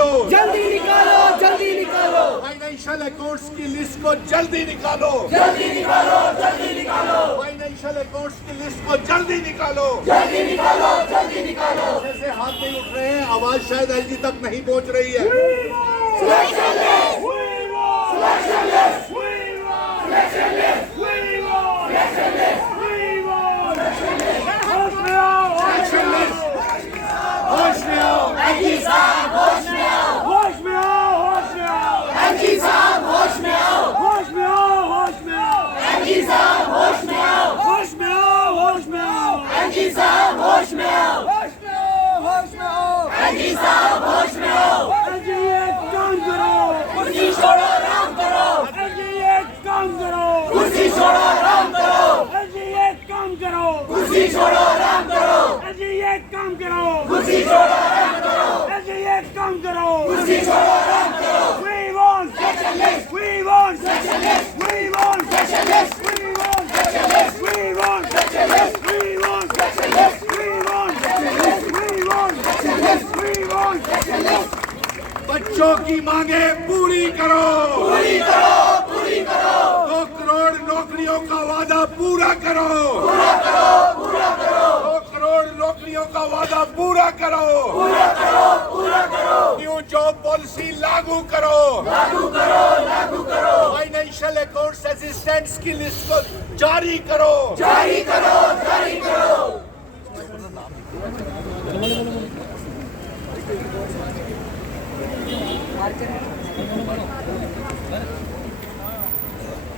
दो, जल्दी निकालो, जल्दी निकालो, फाइनेंशियल अकाउंट्स की लिस्ट को जल्दी निकालो, जल्दी निकालो, जल्दी निकालो, फाइनेंशियल अकाउंट्स की लिस्ट को जल्दी निकालो, जल्दी निकालो, जल्दी निकालो। जैसे हाथ नहीं उठ रहे हैं, आवाज शायद एलजी तक नहीं पहुंच रही है। Selection list! Selection list! Selection list! Selection list! Action list! होश में आओ, एलजी साहब होश में आओ, होश में आओ, होश में आओ, एलजी साहब होश में आओ, होश में आओ, होश में आओ, एलजी साहब होश में आओ, होश में आओ, होश में आओ, एलजी साहब होश में आओ, होश में आओ, होश में आओ। एलजी साहब होश में आओ। एलजी एक काम करो, कुर्सी छोड़ो आराम करो, एलजी एक काम करो, कुर्सी छोड़ो आराम करो, एलजी एक काम करो, कुर्सी छोड़ो आराम करो, एलजी एक काम करो, कुर्सी छोड़ो आराम करो, एलजी एक काम करो। कुर्सी छोड़ो आराम करो। We want Selection list! we want Selection list! we want Selection list! we want Selection list! we want Selection list! we want Selection list! we want Selection list! we want Selection list! we want Selection list! बच्चों की मांगे पूरी करो, पूरी करो, पूरी करो, 2 करोड़ नौकरियों का वादा पूरा करो, पूरा करो, पूरा करो, 2 करोड़ नौकरियों का वादा पूरा करो, पूरा करो, पूरा करो, न्यू जॉब पॉलिसी लागू करो, लागू करो, लागू करो, फाइनेंशियल अकाउंट्स असिस्टेंट्स की लिस्ट को जारी करो, जारी करो, जारी करो।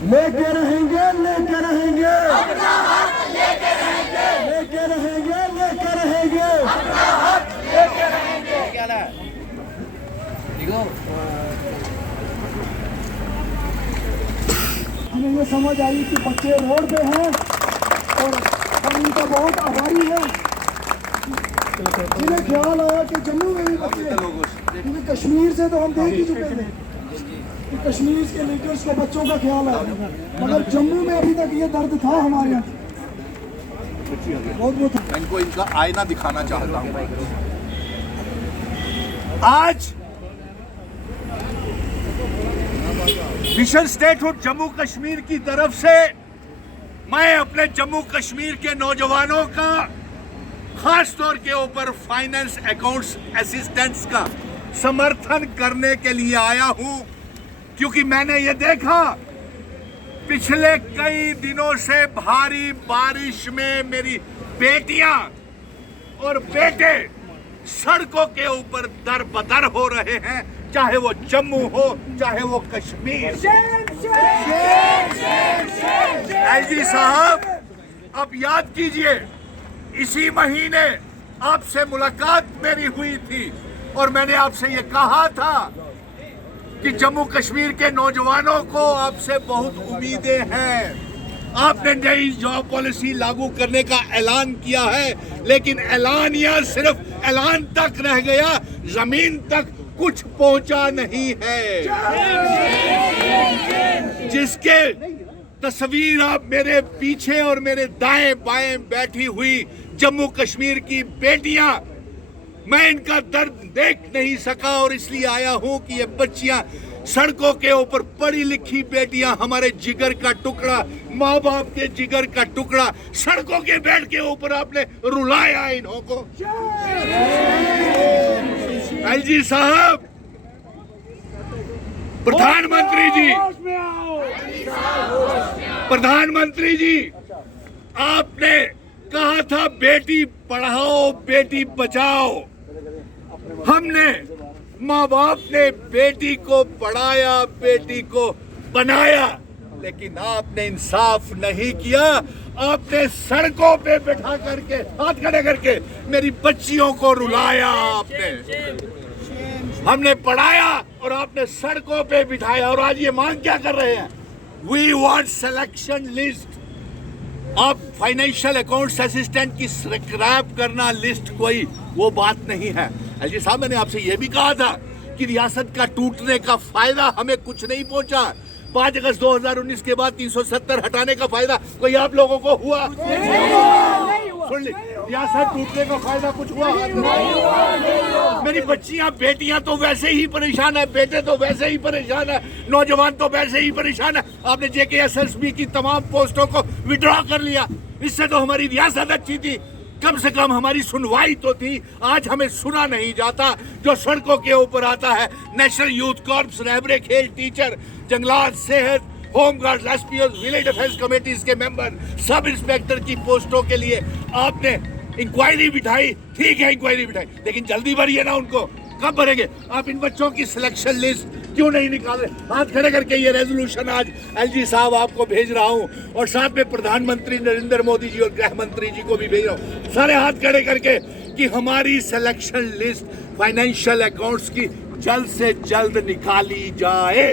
लेके रहेंगे लेके रहेंगे अपना हक लेके रहेंगे, लेके रहेंगे लेके रहेंगे अपना हक लेके रहेंगे। हमें ये समझ आई कि बच्चे रोड पे हैं और हम इनका बहुत आभारी हैं। जिन्हें ख्याल आया कि जम्मू में भी बच्चे हैं, क्योंकि कश्मीर से तो हम देख ही चुके थे कि कश्मीर के लीडर्स को बच्चों का ख्याल आया, मगर जम्मू में अभी तक ये दर्द था हमारे यहाँ। बहुत बहुत मैं इनको इनका आईना दिखाना चाहता हूँ। आज मिशन स्टेटहुड जम्मू कश्मीर की तरफ से मैं अपने जम्मू कश्मीर के नौजवानों का खास तौर के ऊपर फाइनेंस अकाउंट्स असिस्टेंट्स का समर्थन करने के लिए आया हूं, क्योंकि मैंने ये देखा पिछले कई दिनों से भारी बारिश में मेरी बेटियां और बेटे सड़कों के ऊपर दर बदर हो रहे हैं, चाहे वो जम्मू हो चाहे वो कश्मीर। एलजी साहब, अब याद कीजिए, इसी महीने आपसे मुलाकात मेरी हुई थी और मैंने आपसे ये कहा था कि जम्मू कश्मीर के नौजवानों को आपसे बहुत उम्मीदें हैं। आपने नई जॉब पॉलिसी लागू करने का ऐलान किया है, लेकिन ऐलान या सिर्फ ऐलान तक रह गया, जमीन तक कुछ पहुंचा नहीं है। जिसके तस्वीर आप मेरे पीछे और मेरे दाएं बाएं बैठी हुई जम्मू कश्मीर की बेटियां, मैं इनका दर्द देख नहीं सका और इसलिए आया हूं कि ये बच्चियां सड़कों के ऊपर पढ़ी लिखी बेटियां, हमारे जिगर का टुकड़ा, माँ बाप के जिगर का टुकड़ा, सड़कों के बेड के ऊपर आपने रुलाया इन्हों को। एलजी साहब, प्रधानमंत्री जी, प्रधानमंत्री जी, आपने कहा था बेटी पढ़ाओ बेटी बचाओ। हमने, माँ बाप ने बेटी को पढ़ाया, बेटी को बनाया, लेकिन आपने इंसाफ नहीं किया। आपने सड़कों पे बैठा करके, हाथ खड़े करके मेरी बच्चियों को रुलाया। आपने, हमने पढ़ाया और आपने सड़कों पे बिठाया, और आज ये मांग क्या कर रहे हैं? We want selection list. आप फाइनेंशियल अकाउंट्स असिस्टेंट की स्क्रैप करना लिस्ट कोई वो बात नहीं है। एलजी साहब, मैंने आपसे ये भी कहा था कि रियासत का टूटने का फायदा हमें कुछ नहीं पहुंचा। 5 अगस्त 2019 के बाद 370 हटाने का फायदा कोई आप लोगों को हुआ? सुन ली, रियासत टूटने का फायदा कुछ हुआ? मेरी बच्चियां बेटियां तो वैसे ही परेशान है, बेटे तो वैसे ही परेशान है, नौजवान तो वैसे ही परेशान है। आपने JKSSB की तमाम पोस्टों को विड्रॉ कर लिया। इससे तो हमारी रियासत अच्छी थी, कम से कम हमारी सुनवाई तो थी। आज हमें सुना नहीं जाता। जो सड़कों के ऊपर आता है नेशनल यूथ कॉर्प्स, रहबरे खेल टीचर, जंगलात, सेहत, home guard, SPO, village defence committees के मेंबर, सब इंस्पेक्टर की पोस्टों के लिए आपने इंक्वायरी बिठाई। ठीक है, इंक्वायरी बिठाई, लेकिन जल्दी भरिए ना उनको। कब भरेंगे? आप इन बच्चों की सिलेक्शन लिस्ट क्यों नहीं निकाल रहे? हाथ खड़े करके ये रेजोल्यूशन आज LG साहब आपको भेज रहा हूं, और साथ में प्रधानमंत्री नरेंद्र मोदी जी और गृह मंत्री जी को भी भेज रहा हूं, सारे हाथ खड़े करके, कि हमारी सिलेक्शन लिस्ट फाइनेंशियल अकाउंट्स की जल्द से जल्द निकाली जाए।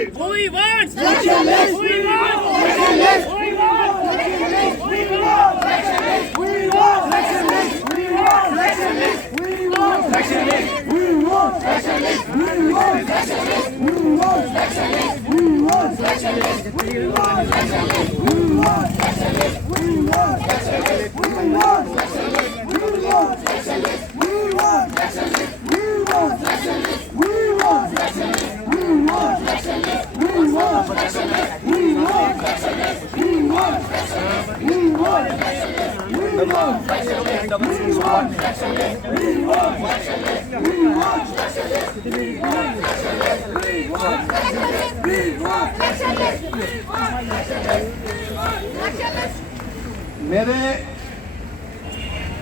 मेरे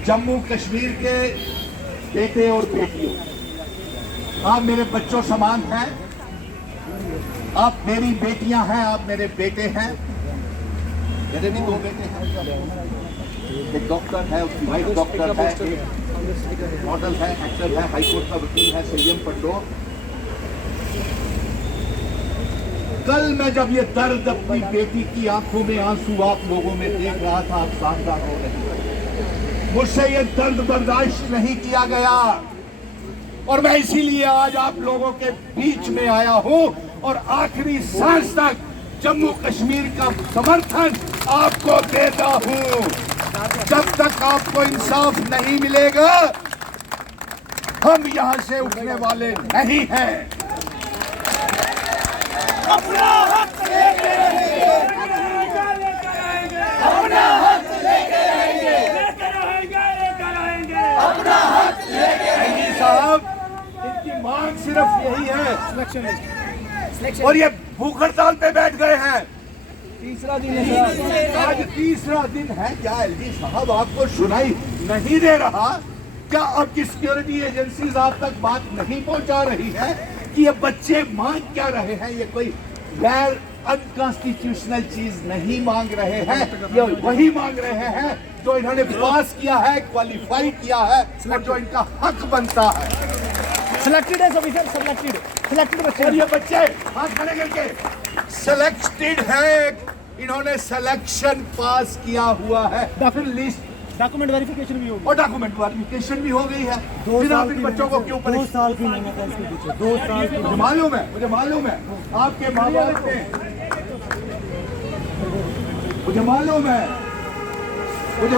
जम्मू कश्मीर के बेटे और बेटियों, आप मेरे बच्चों समान हैं, आप मेरी बेटियां हैं, आप मेरे बेटे हैं। मेरे भी 2 बेटे हैं, एक डॉक्टर है, उसकी वाइफ डॉक्टर है, एक मॉडल है, एक्टर है, हाईकोर्ट का वकील है, संयम पंडो। कल मैं जब ये दर्द अपनी बेटी की आंखों में आंसू आप लोगों में देख रहा था, आप शानदार हो रहे थे, मुझसे ये दर्द बर्दाश्त नहीं किया गया, और मैं इसीलिए आज आप लोगों के बीच में आया हूं, और आखिरी सांस तक जम्मू कश्मीर का समर्थन आपको देता हूं। जब तक आपको इंसाफ नहीं मिलेगा, हम यहां से उठने वाले नहीं हैं। अपना हक लेके रहेंगे, अपना हक लेके रहेंगे, अपना हक लेके रहेंगे। साहब, इनकी मांग सिर्फ यही है, और ये भूख हड़ताल पे बैठ गए हैं। तीसरा दिन है, आज तीसरा दिन है। क्या LG साहब आपको सुनाई नहीं दे रहा? क्या आपकी सिक्योरिटी एजेंसीज आप तक बात नहीं पहुंचा रही है कि ये बच्चे मांग क्या रहे हैं? ये कोई गैर अनकॉन्स्टिट्यूशनल चीज नहीं मांग रहे हैं, ये वही मांग रहे हैं जो इन्होंने पास किया है, क्वालिफाई किया है, और जो इनका हक बनता है। सिलेक्टेड है सभी, सिलेक्टेड बच्चे, और ये बच्चे हाथ खड़े करके सिलेक्टेड है, इन्होंने सिलेक्शन पास किया हुआ है, फिर लिस्ट, डॉक्यूमेंट वेरिफिकेशन भी होगी, और डॉक्यूमेंट वेरिफिकेशन भी हो गई है। फिर आप इन बच्चों को क्यों 2 साल की मेहनत है इसके पीछे, 2 साल की। मुझे मालूम है आपके माँ बाप ने, मुझे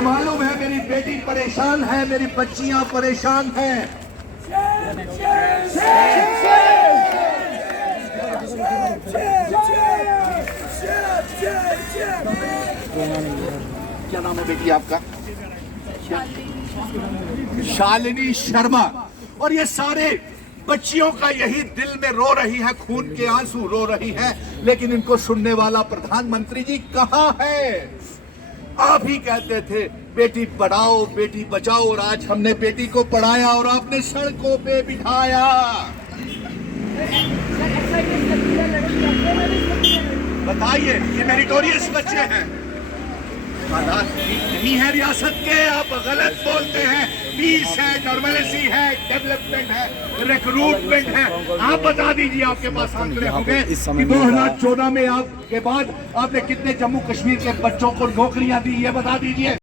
मालूम है मेरी बेटी परेशान है, मेरी बच्चियां परेशान हैं। क्या नाम है बेटी आपका? शालिनी शर्मा। और ये सारे बच्चियों का यही दिल में रो रही है, खून के आंसू रो रही है, लेकिन इनको सुनने वाला प्रधानमंत्री जी कहाँ है? आप ही कहते थे बेटी पढ़ाओ बेटी बचाओ, और आज हमने बेटी को पढ़ाया और आपने सड़कों पे बिठाया। बताइए, ये मेरिटोरियस बच्चे हैं, हालात ठीक नहीं है रियासत के, आप गलत बोलते हैं। पीस है, नॉर्मलिटी है, डेवलपमेंट है, रिक्रूटमेंट है। आप बता दीजिए, आपके पास आंकड़े होंगे कि 2014 में आपके बाद आपने कितने जम्मू कश्मीर के बच्चों को नौकरियां दी, ये बता दीजिए।